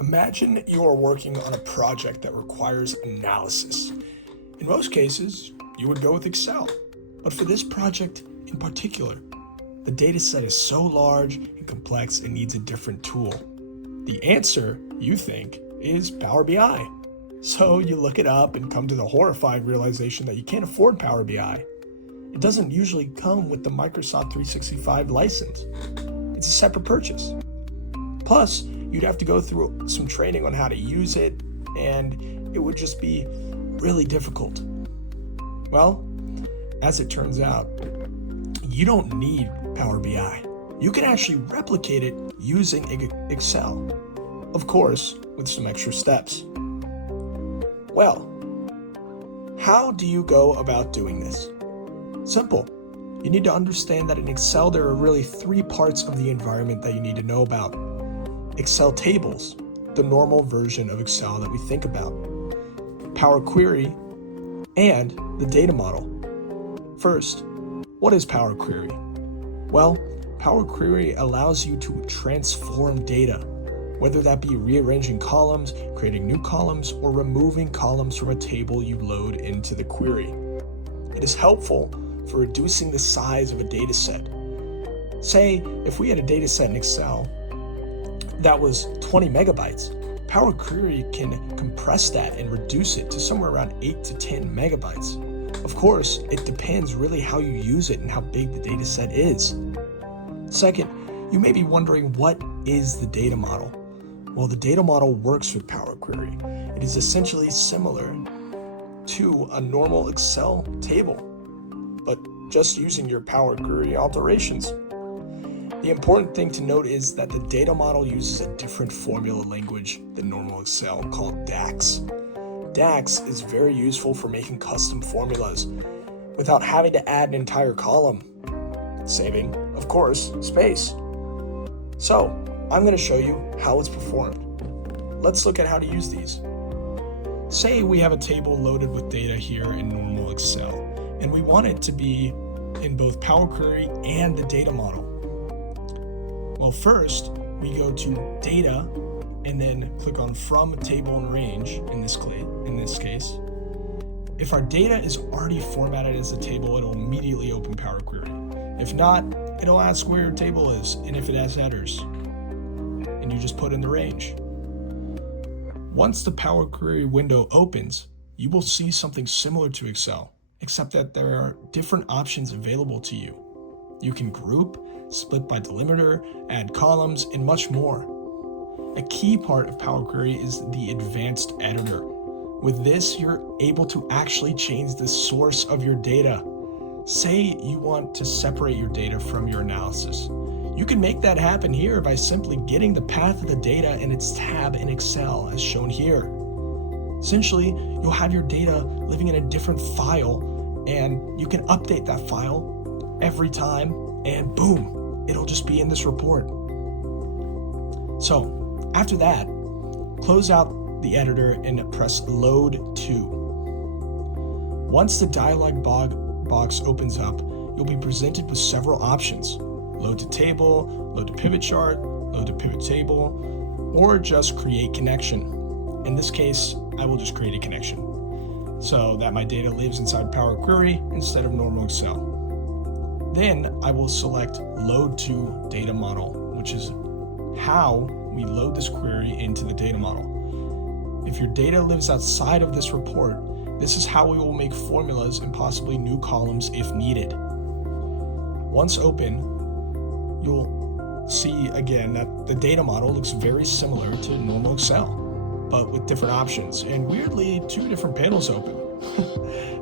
Imagine you are working on a project that requires analysis. In most cases, you would go with Excel. But for this project in particular, the data set is so large and complex it needs a different tool. The answer, you think, is Power BI. So you look it up and come to the horrifying realization that you can't afford Power BI. It doesn't usually come with the Microsoft 365 license. It's a separate purchase. Plus, you'd have to go through some training on how to use it, and it would just be really difficult. Well, as it turns out, you don't need Power BI. You can actually replicate it using Excel. Of course, with some extra steps. Well, how do you go about doing this? Simple. You need to understand that in Excel there are really three parts of the environment that you need to know about. Excel tables, the normal version of Excel that we think about. Power Query, and the data model. First, what is Power Query? Well, Power Query allows you to transform data, whether that be rearranging columns, creating new columns, or removing columns from a table you load into the query. It is helpful for reducing the size of a data set. Say, if we had a data set in Excel that was 20 megabytes, Power Query can compress that and reduce it to somewhere around 8 to 10 megabytes. Of course, it depends really how you use it and how big the data set is. Second, you may be wondering, what is the data model? Well, the data model works with Power Query. It is essentially similar to a normal Excel table, but just using your Power Query alterations. The important thing to note is that the data model uses a different formula language than normal Excel called DAX. DAX is very useful for making custom formulas without having to add an entire column, saving, of course, space. So, I'm going to show you how it's performed. Let's look at how to use these. Say we have a table loaded with data here in normal Excel, and we want it to be in both Power Query and the data model. Well, first, we go to Data, and then click on From Table and Range, in this case. If our data is already formatted as a table, it'll immediately open Power Query. If not, it'll ask where your table is, and if it has headers. And you just put in the range. Once the Power Query window opens, you will see something similar to Excel, except that there are different options available to you. You can group, split by delimiter, add columns, and much more. A key part of Power Query is the advanced editor. With this, you're able to actually change the source of your data. Say you want to separate your data from your analysis. You can make that happen here by simply getting the path of the data in its tab in Excel, as shown here. Essentially, you'll have your data living in a different file, and you can update that file every time, and boom, it'll just be in this report. So, after that, close out the editor and press Load To. Once the dialog box opens up, you'll be presented with several options. Load to table, load to pivot chart, load to pivot table, or just create connection. In this case, I will just create a connection so that my data lives inside Power Query instead of normal Excel. Then I will select Load to Data Model, which is how we load this query into the data model. If your data lives outside of this report, this is how we will make formulas and possibly new columns if needed. Once open, you'll see again that the data model looks very similar to normal Excel, but with different options, and weirdly, two different panels open.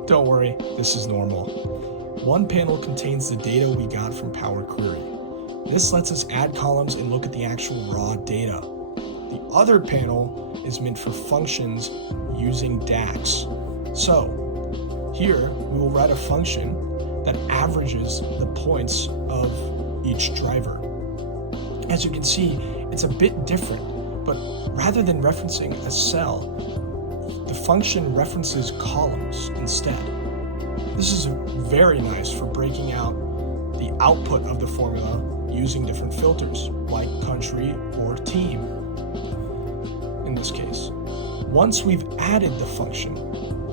Don't worry, this is normal. One panel contains the data we got from Power Query. This lets us add columns and look at the actual raw data. The other panel is meant for functions using DAX. So, here we will write a function that averages the points of each driver. As you can see, it's a bit different, but rather than referencing a cell, the function references columns instead. This is very nice for breaking out the output of the formula using different filters like country or team. Once we've added the function,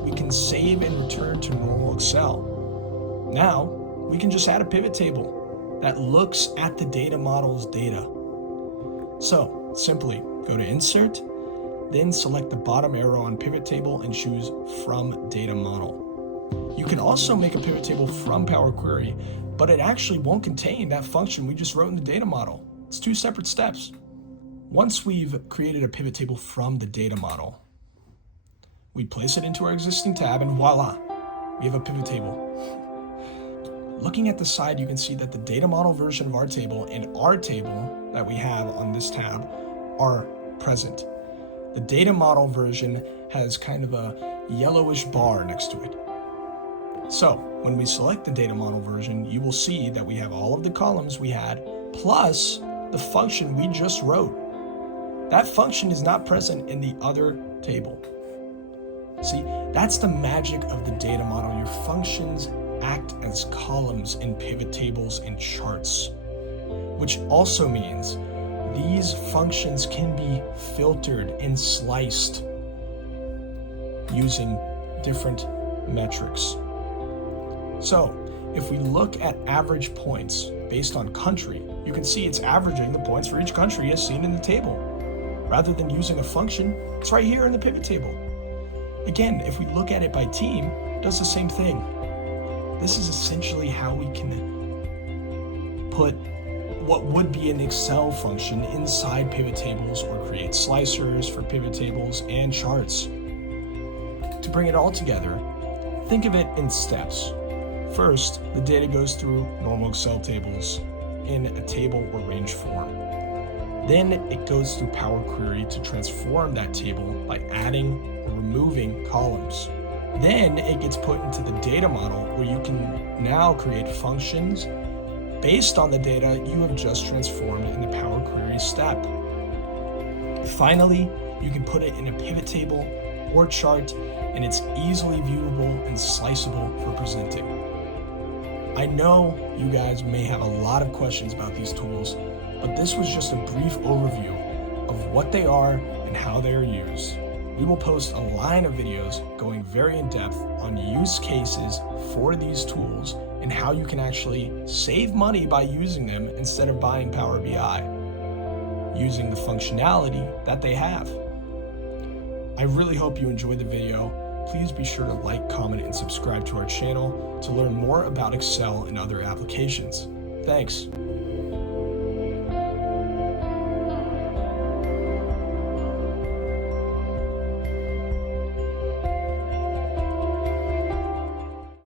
we can save and return to normal Excel. Now, we can just add a pivot table that looks at the data model's data. So, simply go to Insert, then select the bottom arrow on Pivot Table and choose From Data Model. You can also make a pivot table from Power Query, but it actually won't contain that function we just wrote in the data model. It's two separate steps. Once we've created a pivot table from the data model, we place it into our existing tab and voila, we have a pivot table. Looking at the side, you can see that the data model version of our table and our table that we have on this tab are present. The data model version has kind of a yellowish bar next to it. So when we select the data model version, you will see that we have all of the columns we had, plus the function we just wrote. That function is not present in the other table. See, that's the magic of the data model. Your functions act as columns in pivot tables and charts, which also means these functions can be filtered and sliced using different metrics. So, if we look at average points based on country, you can see it's averaging the points for each country as seen in the table. Rather than using a function, it's right here in the pivot table. Again, if we look at it by team, it does the same thing. This is essentially how we can put what would be an Excel function inside pivot tables or create slicers for pivot tables and charts. To bring it all together, think of it in steps. First, the data goes through normal Excel tables in a table or range form. Then it goes through Power Query to transform that table by adding or removing columns. Then it gets put into the data model where you can now create functions based on the data you have just transformed in the Power Query step. Finally, you can put it in a pivot table or chart, and it's easily viewable and sliceable for presenting. I know you guys may have a lot of questions about these tools, but this was just a brief overview of what they are and how they are used. We will post a line of videos going very in depth on use cases for these tools and how you can actually save money by using them instead of buying Power BI, using the functionality that they have. I really hope you enjoyed the video. Please be sure to like, comment, and subscribe to our channel to learn more about Excel and other applications. Thanks.